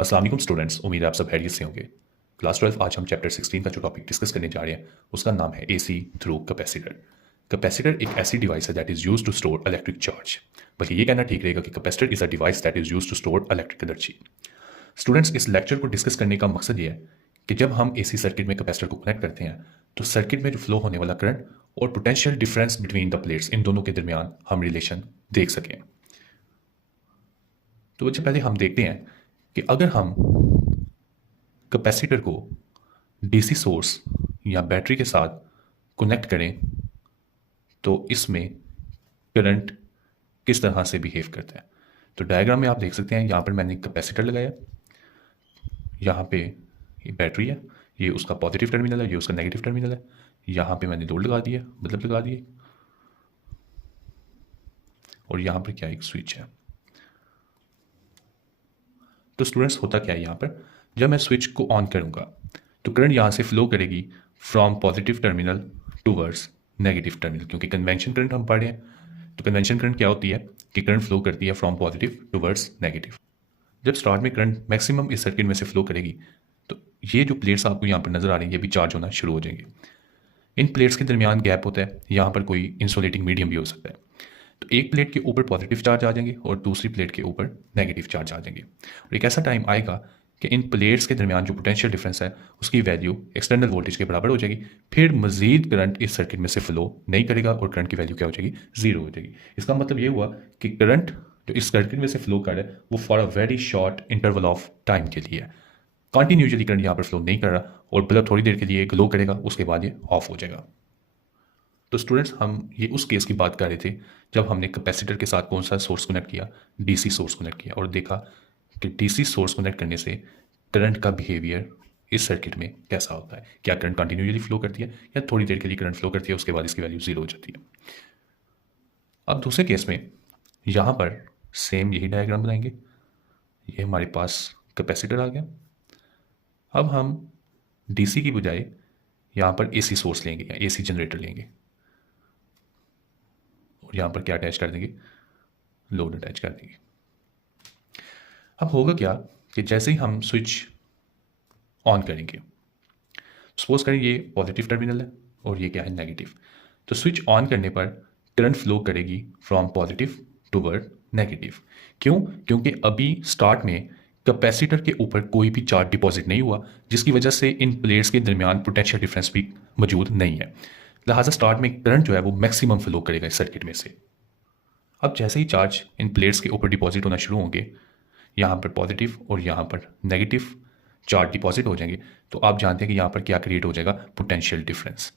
अस्सलाम वालेकुम स्टूडेंट्स, उम्मीद है आप सब खैरियत से होंगे। क्लास 12 आज हम चैप्टर 16 का जो टॉपिक डिस्कस करने जा रहे हैं उसका नाम है एसी थ्रू कैपेसिटर। कैपेसिटर एक ऐसी डिवाइस है that is use to store electric charge. बल्कि ये कहना ठीक रहेगा कि capacitor is a device that is use to store electric energy. Students, इस लेक्चर को डिस्कस करने का मकसद ये है कि जब हम एसी सर्किट में कैपेसिटर को कनेक्ट करते हैं तो सर्किट में जो फ्लो होने वाला करंट और potential difference between the plates, इन दोनों के दरमियान हम रिलेशन देख सकें। तो बच्चे पहले हम देखते हैं कि अगर हम कैपेसिटर को डीसी सोर्स या बैटरी के साथ कनेक्ट करें तो इसमें करंट किस तरह से बिहेव करता है। तो डायग्राम में आप देख सकते हैं, यहाँ पर मैंने कैपेसिटर लगाया, यहाँ पे ये बैटरी है, ये उसका पॉजिटिव टर्मिनल है, ये उसका नेगेटिव टर्मिनल है। यहाँ पे मैंने लोड लगा दिया, मतलब लगा दिए, और यहाँ पर क्या एक स्विच है। तो स्टूडेंट्स, होता क्या है यहाँ पर, जब मैं स्विच को ऑन करूँगा तो करंट यहाँ से फ्लो करेगी from positive terminal towards negative terminal, क्योंकि कन्वेंशन करंट हम पढ़ रहे हैं। तो कन्वेंशन करंट क्या होती है कि करंट फ्लो करती है फ्रॉम पॉजिटिव टूवर्ड्स नेगेटिव। जब स्टार्ट में करंट मैक्सिमम इस सर्किट में से फ्लो करेगी तो ये जो प्लेट्स आपको यहाँ पर नजर आ रही हैं ये भी चार्ज होना शुरू हो जाएंगे। इन प्लेट्स के दरमियान गैप होता है, यहाँ पर कोई इंसुलेटिंग मीडियम भी हो सकता है। तो एक प्लेट के ऊपर पॉजिटिव चार्ज आ जाएंगे और दूसरी प्लेट के ऊपर नेगेटिव चार्ज आ जाएंगे। और एक ऐसा टाइम आएगा कि इन प्लेट्स के दरमियान जो पोटेंशियल डिफरेंस है उसकी वैल्यू एक्सटर्नल वोल्टेज के बराबर हो जाएगी। फिर मजीद करंट इस सर्किट में से फ्लो नहीं करेगा और करंट की वैल्यू क्या हो जाएगी, जीरो हो जाएगी। इसका मतलब ये हुआ कि करंट जो इस सर्किट में से फ्लो कर रहा है वो for a very short interval of time के लिए है। कंटिन्यूसली करंट यहाँ पर फ्लो नहीं कर रहा और बल्ब थोड़ी देर के लिए ग्लो करेगा, उसके बाद ये ऑफ हो जाएगा। तो स्टूडेंट्स, हम ये उस केस की बात कर रहे थे जब हमने कैपेसिटर के साथ कौन सा सोर्स कनेक्ट किया, डीसी सोर्स कनेक्ट किया, और देखा कि डीसी सोर्स कनेक्ट करने से करंट का बिहेवियर इस सर्किट में कैसा होता है। क्या करंट कंटिन्यूसली फ्लो करती है या थोड़ी देर के लिए करंट फ्लो करती है, उसके बाद इसकी वैल्यू जीरो हो जाती है। अब दूसरे केस में यहाँ पर सेम यही डायग्राम बनाएंगे। ये हमारे पास कैपेसिटर आ गया। अब हम डीसी की बजाय यहाँ पर एसी सोर्स लेंगे या एसी जनरेटर लेंगे और यहाँ पर क्या अटैच कर देंगे, लोड अटैच कर देंगे। अब होगा क्या कि जैसे ही हम स्विच ऑन करेंगे, सपोज करें ये पॉजिटिव टर्मिनल है और ये क्या है, नेगेटिव। तो स्विच ऑन करने पर करंट फ्लो करेगी फ्रॉम पॉजिटिव टूवर्ड नेगेटिव। क्यों? क्योंकि अभी स्टार्ट में कैपेसिटर के ऊपर कोई भी चार्ज डिपॉजिट नहीं हुआ, जिसकी वजह से इन प्लेट्स के दरमियान पोटेंशियल डिफरेंस भी मौजूद नहीं है। लिहाजा स्टार्ट में करंट जो है वो मैक्सिमम फ्लो करेगा इस सर्किट में से। अब जैसे ही चार्ज इन प्लेट्स के ऊपर डिपॉजिट होना शुरू होंगे, यहाँ पर पॉजिटिव और यहाँ पर नेगेटिव चार्ज डिपॉजिट हो जाएंगे, तो आप जानते हैं कि यहाँ पर क्या क्रिएट हो जाएगा, पोटेंशियल डिफरेंस।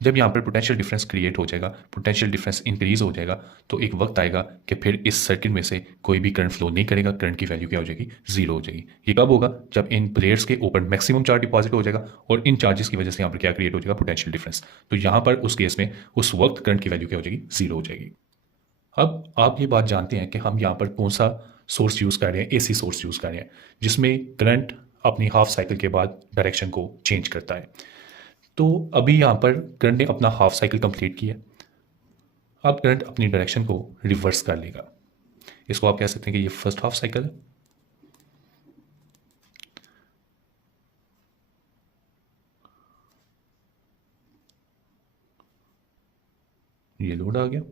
जब यहाँ पर पोटेंशियल डिफरेंस क्रिएट हो जाएगा, पोटेंशियल डिफरेंस इंक्रीज हो जाएगा, तो एक वक्त आएगा कि फिर इस सर्किट में से कोई भी करंट फ्लो नहीं करेगा, करंट की वैल्यू क्या हो जाएगी, जीरो हो जाएगी। ये कब होगा? जब इन प्लेट्स के ऊपर मैक्सिमम चार्ज डिपॉजिट हो जाएगा और इन चार्जेस की वजह से यहाँ पर क्या क्रिएट हो जाएगा, पोटेंशियल डिफरेंस। तो यहाँ पर उस केस में उस वक्त करंट की वैल्यू क्या हो जाएगी, जीरो हो जाएगी। अब आप ये बात जानते हैं कि हम यहाँ पर कौन सा सोर्स यूज़ कर रहे हैं, एसी सोर्स यूज़ कर रहे हैं, जिसमें करंट अपनी हाफ साइकिल के बाद डायरेक्शन को चेंज करता है। तो अभी यहाँ पर करंट ने अपना हाफ साइकिल कंप्लीट किया, अब करंट अपनी डायरेक्शन को रिवर्स कर लेगा। इसको आप कह सकते हैं कि ये फर्स्ट हाफ साइकिल है। ये लोड आ गया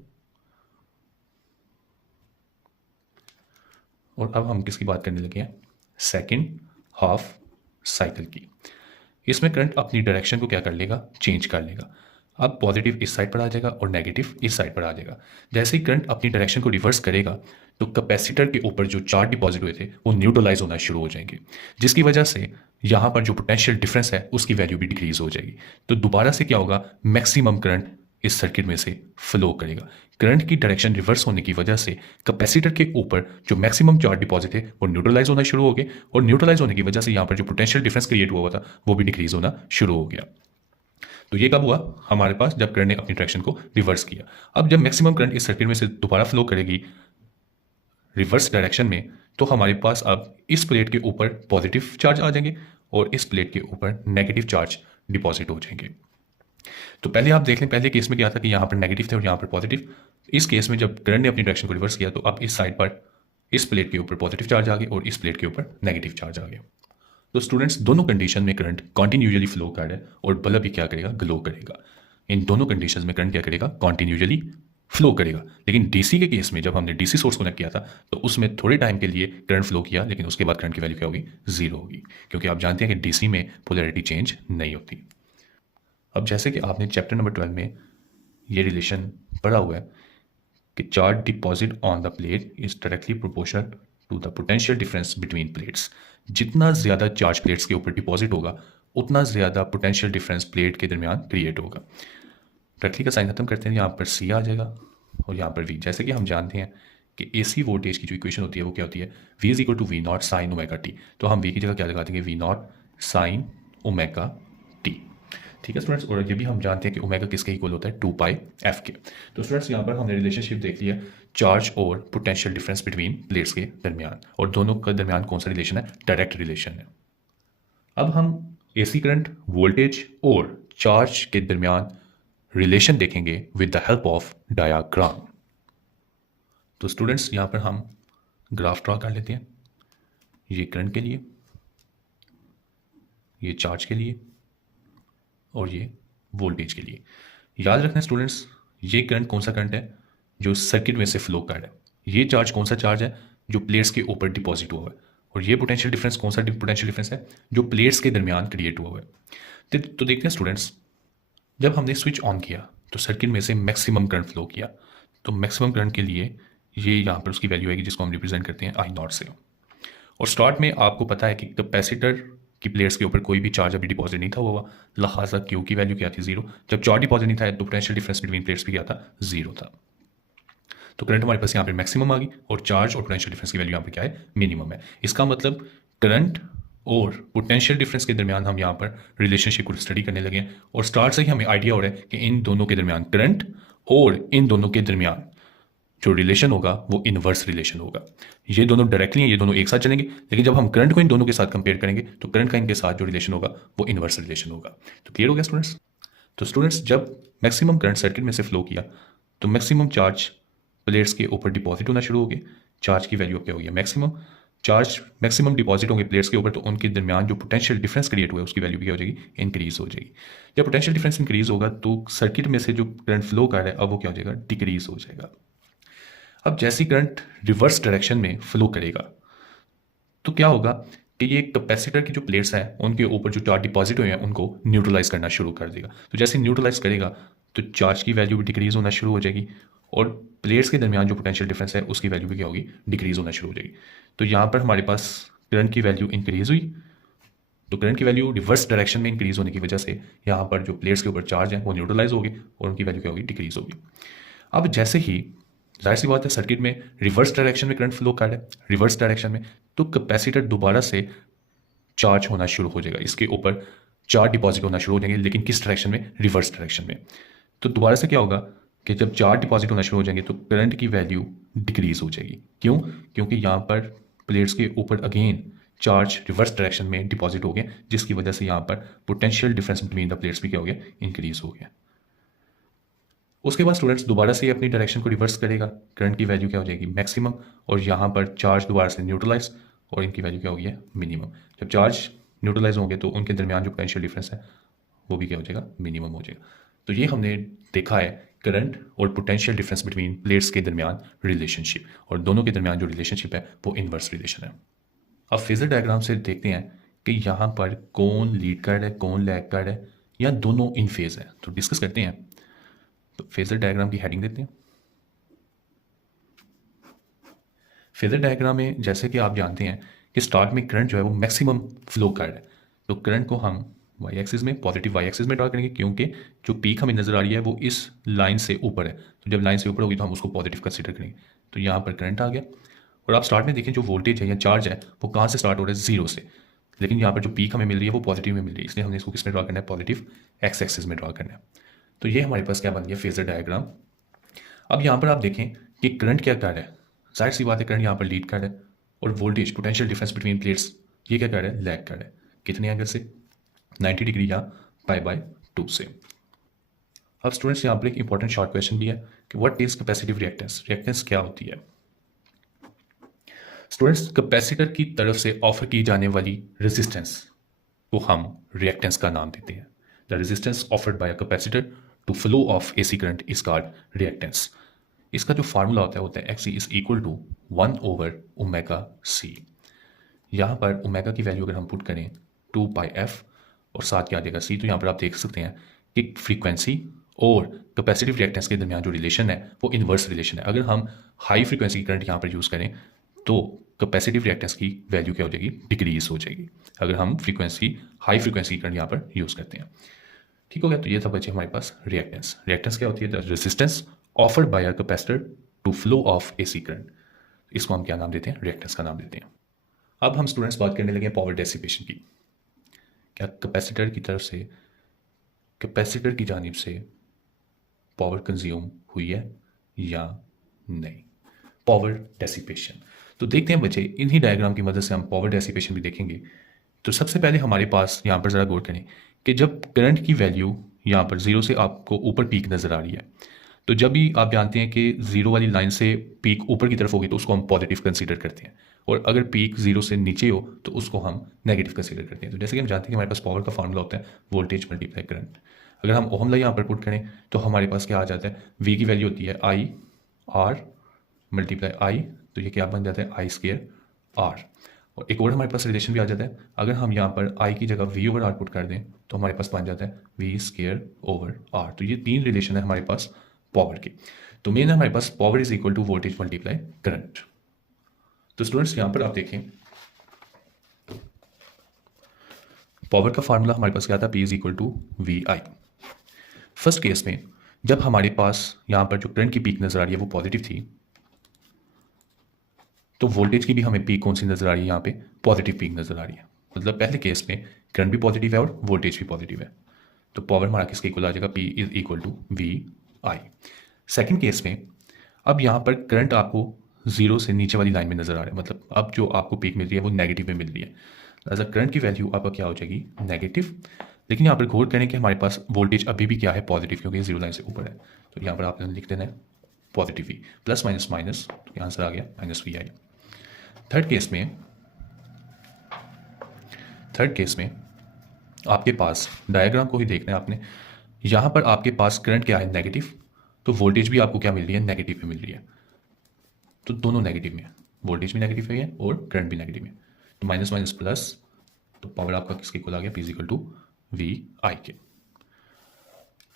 और अब हम किसकी बात करने लगे हैं, सेकंड हाफ साइकिल की। इसमें करंट अपनी डायरेक्शन को क्या कर लेगा, चेंज कर लेगा। अब पॉजिटिव इस साइड पर आ जाएगा और नेगेटिव इस साइड पर आ जाएगा। जैसे ही करंट अपनी डायरेक्शन को रिवर्स करेगा तो कैपेसिटर के ऊपर जो चार्ज डिपॉजिट हुए थे वो न्यूट्रलाइज होना शुरू हो जाएंगे, जिसकी वजह से यहाँ पर जो पोटेंशियल डिफरेंस है उसकी वैल्यू भी डिक्रीज हो जाएगी। तो दोबारा से क्या होगा, मैक्सिमम करंट इस सर्किट में से फ्लो करेगा। करंट की डायरेक्शन रिवर्स होने की वजह से कैपेसिटर के ऊपर जो मैक्सिमम चार्ज डिपॉजिट है वो न्यूट्रलाइज होना शुरू हो गए और न्यूट्रलाइज होने की वजह से यहाँ पर जो पोटेंशियल डिफरेंस क्रिएट हुआ था वो भी डिक्रीज होना शुरू हो गया। तो ये कब हुआ हमारे पास, जब करंट ने अपनी डायरेक्शन को रिवर्स किया। अब जब मैक्सिमम करंट इस सर्किट में से दोबारा फ्लो करेगी रिवर्स डायरेक्शन में, तो हमारे पास अब इस प्लेट के ऊपर पॉजिटिव चार्ज आ जाएंगे और इस प्लेट के ऊपर नेगेटिव चार्ज डिपॉजिट हो जाएंगे। तो पहले आप देख लें, पहले केस में क्या था कि यहाँ पर नेगेटिव थे और यहाँ पर पॉजिटिव। इस केस में जब करंट ने अपनी डायरेक्शन को रिवर्स किया तो अब इस साइड पर इस प्लेट के ऊपर पॉजिटिव चार्ज आ गया और इस प्लेट के ऊपर नेगेटिव चार्ज आ गया। तो स्टूडेंट्स दोनों कंडीशन में करंट कॉन्टिन्यूसली फ्लो कर रहा है और बल्ब भी क्या करेगा, ग्लो करेगा। इन दोनों कंडीशंस में करंट क्या करेगा, कॉन्टिन्यूसली फ्लो करेगा। लेकिन डीसी के केस में जब हमने डीसी सोर्स कनेक्ट किया था तो उसमें थोड़े टाइम के लिए करंट फ्लो किया, लेकिन उसके बाद करंट की वैल्यू क्या होगी, जीरो होगी, क्योंकि आप जानते हैं कि डीसी में पोलैरिटी चेंज नहीं होती। अब जैसे कि आपने चैप्टर नंबर 12 में ये रिलेशन पढ़ा हुआ है कि charge deposit on the plate is directly proportional to the potential difference between plates. जितना ज़्यादा चार्ज प्लेट्स के ऊपर डिपॉजिट होगा उतना ज़्यादा पोटेंशियल डिफरेंस प्लेट के दरमियान क्रिएट होगा। डायरेक्टली का साइन खत्म करते हैं, यहाँ पर सी आ जाएगा और यहाँ पर वी। जैसे कि हम जानते हैं कि एसी वोल्टेज की जो इक्वेशन होती है वो क्या होती है, V is equal to V naught sine omega t. तो हम वी की जगह क्या लगा देंगे, V naught sine omega t. ठीक है स्टूडेंट्स, और ये भी हम जानते हैं कि ओमेगा किसके इक्वल होता है, 2 पाई एफ के। तो स्टूडेंट्स यहाँ पर हमने रिलेशनशिप देख लिया चार्ज और पोटेंशियल डिफरेंस बिटवीन प्लेट्स के दरमियान, और दोनों के दरमियान कौन सा रिलेशन है, डायरेक्ट रिलेशन है। अब हम एसी करंट, वोल्टेज और चार्ज के दरमियान रिलेशन देखेंगे with the help of diagram. तो स्टूडेंट्स यहाँ पर हम ग्राफ ड्रॉ कर लेते हैं, ये करंट के लिए, ये चार्ज के लिए और ये वोल्टेज के लिए। याद रखना स्टूडेंट्स, ये करंट कौन सा करंट है, जो सर्किट में से फ्लो कर रहा है। ये चार्ज कौन सा चार्ज है, जो प्लेट्स के ऊपर डिपॉजिट हुआ है। और ये पोटेंशियल डिफरेंस कौन सा पोटेंशियल डिफरेंस है, जो प्लेट्स के दरमियान क्रिएट हुआ है। तो देखते हैं स्टूडेंट्स, जब हमने स्विच ऑन किया तो सर्किट में से मैक्सिमम करंट फ्लो किया। तो मैक्सिमम करंट के लिए ये यहाँ पर उसकी वैल्यू आएगी जिसको हम रिप्रेजेंट करते हैं आई नॉट से। और स्टार्ट में आपको पता है कि कैपेसिटर की प्लेट्स के ऊपर कोई भी चार्ज अभी डिपॉजिट नहीं था हुआ, लिहाजा क्यू की वैल्यू क्या थी, जीरो। जब चार्ज डिपॉजिट नहीं था तो पोटेंशियल डिफरेंस बिटवीन प्लेट्स भी क्या था, जीरो था। तो करंट हमारे पास यहाँ पे मैक्सिमम आ गई और चार्ज और पोटेंशियल डिफरेंस की वैल्यू यहाँ पे क्या है, मिनिमम है। इसका मतलब करंट और पोटेंशियल डिफरेंस के दरमियान हम यहाँ पर रिलेशनशिप को स्टडी करने लगे हैं, और स्टार्ट से ही हमें आइडिया हो रहा है कि इन दोनों के दरमियान करंट और इन दोनों के दरमियान जो रिलेशन होगा वो इनवर्स रिलेशन होगा। ये दोनों डायरेक्टली हैं, ये दोनों एक साथ चलेंगे, लेकिन जब हम करंट को इन दोनों के साथ कंपेयर करेंगे तो करंट का इनके साथ जो रिलेशन होगा वो इनवर्स रिलेशन होगा। तो क्लियर हो गया स्टूडेंट्स। तो स्टूडेंट्स जब मैक्सिमम करंट सर्किट में से फ्लो किया तो मैक्सिमम चार्ज प्लेट्स के ऊपर डिपॉजिट होना शुरू हो गए। चार्ज की वैल्यू क्या हो गया, मैक्सिमम। चार्ज मैक्सिमम डिपॉजिट होंगे प्लेट्स के ऊपर तो उनके दरमियान जो पोटेंशियल डिफरेंस क्रिएट हुआ है उसकी वैल्यू क्या हो जाएगी, इंक्रीज हो जाएगी। जब पोटेंशियल डिफरेंस इंक्रीज होगा तो सर्किट में से जो करंट फ्लो कर रहा है अब वो क्या हो जाएगा, डिक्रीज हो जाएगा। अब जैसी करंट रिवर्स डायरेक्शन में फ्लो करेगा तो क्या होगा कि ये कैपेसिटर की जो प्लेट्स हैं उनके ऊपर जो चार्ज डिपॉजिट हुए हैं उनको न्यूट्रलाइज करना शुरू कर देगा। तो जैसे न्यूट्रलाइज करेगा तो चार्ज की वैल्यू भी डिक्रीज होना शुरू हो जाएगी और प्लेट्स के दरमियान जो पोटेंशियल डिफरेंस है उसकी वैल्यू भी क्या होगी, डिक्रीज होना शुरू हो जाएगी। तो यहाँ पर हमारे पास करंट की वैल्यू इंक्रीज हुई, तो करंट की वैल्यू रिवर्स डायरेक्शन में इंक्रीज होने की वजह से यहाँ पर जो प्लेट्स के ऊपर चार्ज है वो न्यूट्रलाइज होगी और उनकी वैल्यू क्या होगी, डिक्रीज होगी। अब जैसे ही जाहिर सी बात है सर्किट में रिवर्स डायरेक्शन में करंट फ्लो कर रहा है, रिवर्स डायरेक्शन में, तो कैपेसिटर दोबारा से चार्ज होना शुरू हो जाएगा, इसके ऊपर चार्ज डिपॉजिट होना शुरू हो जाएंगे, लेकिन किस डायरेक्शन में, रिवर्स डायरेक्शन में। तो दोबारा से क्या होगा कि जब चार्ज डिपॉजिट होना शुरू हो जाएंगे तो करंट की वैल्यू डिक्रीज हो जाएगी। क्यों, क्योंकि यहाँ पर प्लेट्स के ऊपर अगेन चार्ज रिवर्स डायरेक्शन में डिपॉजिट हो गया, जिसकी वजह से यहाँ पर potential difference between the plates भी क्या हो गया, इंक्रीज हो गया। उसके बाद स्टूडेंट्स दोबारा से अपनी डायरेक्शन को रिवर्स करेगा, करंट की वैल्यू क्या हो जाएगी, मैक्सिमम, और यहाँ पर चार्ज दोबारा से न्यूट्रलाइज और इनकी वैल्यू क्या होगी है, मिनिमम। जब चार्ज न्यूट्रलाइज होंगे तो उनके दरमियान जो पोटेंशियल डिफरेंस है वो भी क्या हो जाएगा, मिनिमम हो जाएगा। तो ये हमने देखा है करंट और पोटेंशियल डिफरेंस बिटवीन प्लेट्स के दरमियान रिलेशनशिप, और दोनों के दरमियान जो रिलेशनशिप है वो इनवर्स रिलेशन है। अब फेजर डायग्राम से देखते हैं कि यहाँ पर कौन लीड कर रहा है, कौन लैग कर रहा है, या दोनों इन फेज है। तो डिस्कस करते हैं। तो फेजर डायग्राम की हेडिंग देते हैं। फेजर डायग्राम में जैसे कि आप जानते हैं कि स्टार्ट में करंट जो है वो मैक्सिमम फ्लो कर रहा है, तो करंट को हम वाई एक्सिस में, पॉजिटिव वाई एक्सिस में ड्रा करेंगे, क्योंकि जो पीक हमें नजर आ रही है वो इस लाइन से ऊपर है। तो जब लाइन से ऊपर होगी तो हम उसको पॉजिटिव कंसीडर करेंगे। तो यहाँ पर करंट आ गया, और आप स्टार्ट में देखें जो वोल्टेज है या चार्ज है वो कहाँ से स्टार्ट हो रहा है, जीरो से, लेकिन यहाँ पर जो पीक हमें मिल रही है वो पॉजिटिव में मिल रही है, इसलिए हमने इसको किस में ड्रा करना है, पॉजिटिव एक्स एक्सिस में ड्रा करना है। तो ये हमारे पास क्या बन गया, फेजर डायग्राम। अब यहाँ पर आप देखें कि करंट क्या कर रहा है, जाहिर सी बात है करंट यहाँ पर लीड कर रहा है, और voltage potential difference between plates ये क्या कर रहा है, लैग कर रहा है। कितने एंगल से, 90 डिग्री या π/2 से। अब स्टूडेंट्स यहाँ पर एक इंपॉर्टेंट शॉर्ट क्वेश्चन भी है कि what is capacitive reactance, reactance क्या होती है। स्टूडेंट्स, कैपेसिटर की तरफ से ऑफर की जाने वाली रेजिस्टेंस को हम रिएक्टेंस का नाम देते हैं। The resistance offered by a capacitor to flow of AC current is called reactance. इसका जो फार्मूला होता है एक्सी इज इक्वल टू 1/ओमेगा c। यहाँ पर ओमेगा की वैल्यू अगर हम पुट करें 2πf और साथ क्या आ जाएगा c, तो यहाँ पर आप देख सकते हैं कि फ्रीक्वेंसी और कैपेसिटिव रिएक्टेंस के दरमियान जो रिलेशन है वो इन्वर्स रिलेशन है। अगर हम हाई फ्रीक्वेंसी करंट यहाँ पर यूज़ करें तो कैपेसिटिव रिएक्टेंस की वैल्यू क्या हो जाएगी, डिक्रीज हो जाएगी, अगर हम हाई फ्रीक्वेंसी करंट यहाँ पर यूज़ करते हैं। ठीक हो गया। तो ये था बच्चे हमारे पास रिएक्टेंस। रिएक्टेंस क्या होती है? The resistance offered by a capacitor to flow of AC current. इसको हम क्या नाम देते हैं? रिएक्टेंस का नाम देते हैं। अब हम स्टूडेंट्स बात करने लगे पावर डेसिपेशन की। क्या कैपेसिटर की तरफ से, कैपेसिटर की जानिब से पावर कंज्यूम हुई है या नहीं? Power dissipation. तो देखते हैं बच्चे, इन्हीं डायग्राम की मदद से हम पावर डेसिपेशन भी देखेंगे। तो सबसे पहले हमारे पास यहाँ पर ज़रा गौर करें कि जब करंट की वैल्यू यहाँ पर ज़ीरो से आपको ऊपर पीक नज़र आ रही है, तो जब भी आप जानते हैं कि ज़ीरो वाली लाइन से पीक ऊपर की तरफ होगी तो उसको हम पॉजिटिव कंसीडर करते हैं, और अगर पीक ज़ीरो से नीचे हो तो उसको हम नेगेटिव कंसीडर करते हैं। तो जैसे कि हम जानते हैं कि हमारे पास पावर का फार्मूला होता है वोल्टेज मल्टीप्लाई करंट। अगर हम ओहम लॉ यहाँ पर पुट करें तो हमारे पास क्या आ जाता है, वी की वैल्यू होती है आई आर मल्टीप्लाई आई, तो ये क्या बन जाता है, आई स्क्वायर आर। और एक और हमारे पास रिलेशन भी आ जाता है, अगर हम यहाँ पर आई की जगह वी ओवर आर पुट कर दें तो हमारे पास बन जाता है वी स्क्वायर ओवर आर। तो ये तीन रिलेशन है हमारे पास पावर के। तो मेन है हमारे पास power is equal to voltage multiply current. तो स्टूडेंट्स यहाँ पर आप देखें पावर का फार्मूला हमारे पास क्या था, P is equal to V I. First case में जब हमारे पास यहाँ पर जो करंट की पीक नजर आ रही है वो पॉजिटिव थी, तो वोल्टेज की भी हमें पीक कौन सी नजर आ रही है, यहाँ पे पॉजिटिव पीक नजर आ रही है। मतलब पहले केस में करंट भी पॉजिटिव है और वोल्टेज भी पॉजिटिव है, तो पावर हमारा किसके इक्वल आ जाएगा, P is equal to V I. Second case में अब यहाँ पर करंट आपको जीरो से नीचे वाली लाइन में नजर आ रहा है, मतलब अब जो आपको पीक मिल रही है वो नेगेटिव में मिल रही है, एज अ करंट की वैल्यू आपका क्या हो जाएगी, नेगेटिव। लेकिन यहाँ पर गौर करें कि हमारे पास वोल्टेज अभी भी क्या है, पॉजिटिव, क्योंकि जीरो लाइन से ऊपर है। तो यहाँ पर आपने लिख देना है positive V, plus minus minus, तो आंसर आ गया minus V I. Third case में आपके पास डायग्राम को ही देखना है आपने, यहाँ पर आपके पास करंट क्या है, नेगेटिव, तो वोल्टेज भी आपको क्या मिल रही है, नेगेटिव में मिल रही है। तो दोनों नेगेटिव में है, वोल्टेज भी नेगेटिव है और करंट भी नेगेटिव है, तो माइनस माइनस प्लस, तो पावर आपका किसके इक्वल आ गया, P is equal to V I के।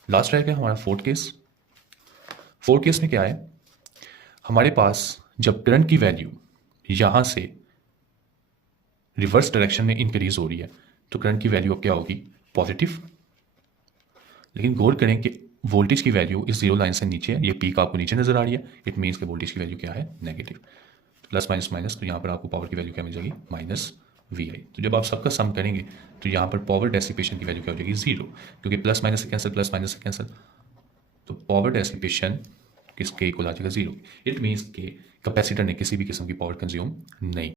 लास्ट रह गया हमारा फोर्थ केस में क्या है, हमारे पास जब करंट की वैल्यू यहाँ से रिवर्स डायरेक्शन में इंक्रीज हो रही है तो करंट की वैल्यू अब क्या होगी, पॉजिटिव। लेकिन गौर करें कि वोल्टेज की वैल्यू इस जीरो लाइन से नीचे है, ये पीक आपको नीचे नजर आ रही है, इट मीन्स कि वोल्टेज की वैल्यू क्या है, नेगेटिव। प्लस माइनस माइनस, तो यहाँ पर आपको पावर की वैल्यू क्या मिल जाएगी, माइनस वी आई। तो जब आप सबका सम करेंगे तो यहाँ पर पावर डेसिपेशन की वैल्यू क्या हो जाएगी, जीरो, क्योंकि प्लस माइनस से कैंसिल, प्लस माइनस से कैंसिल, तो पावर डेसिपेशन किसके इक्वल आ जाएगा, जीरो। इट मीन्स कि कैपेसिटर ने किसी भी किस्म की पावर कंज्यूम नहीं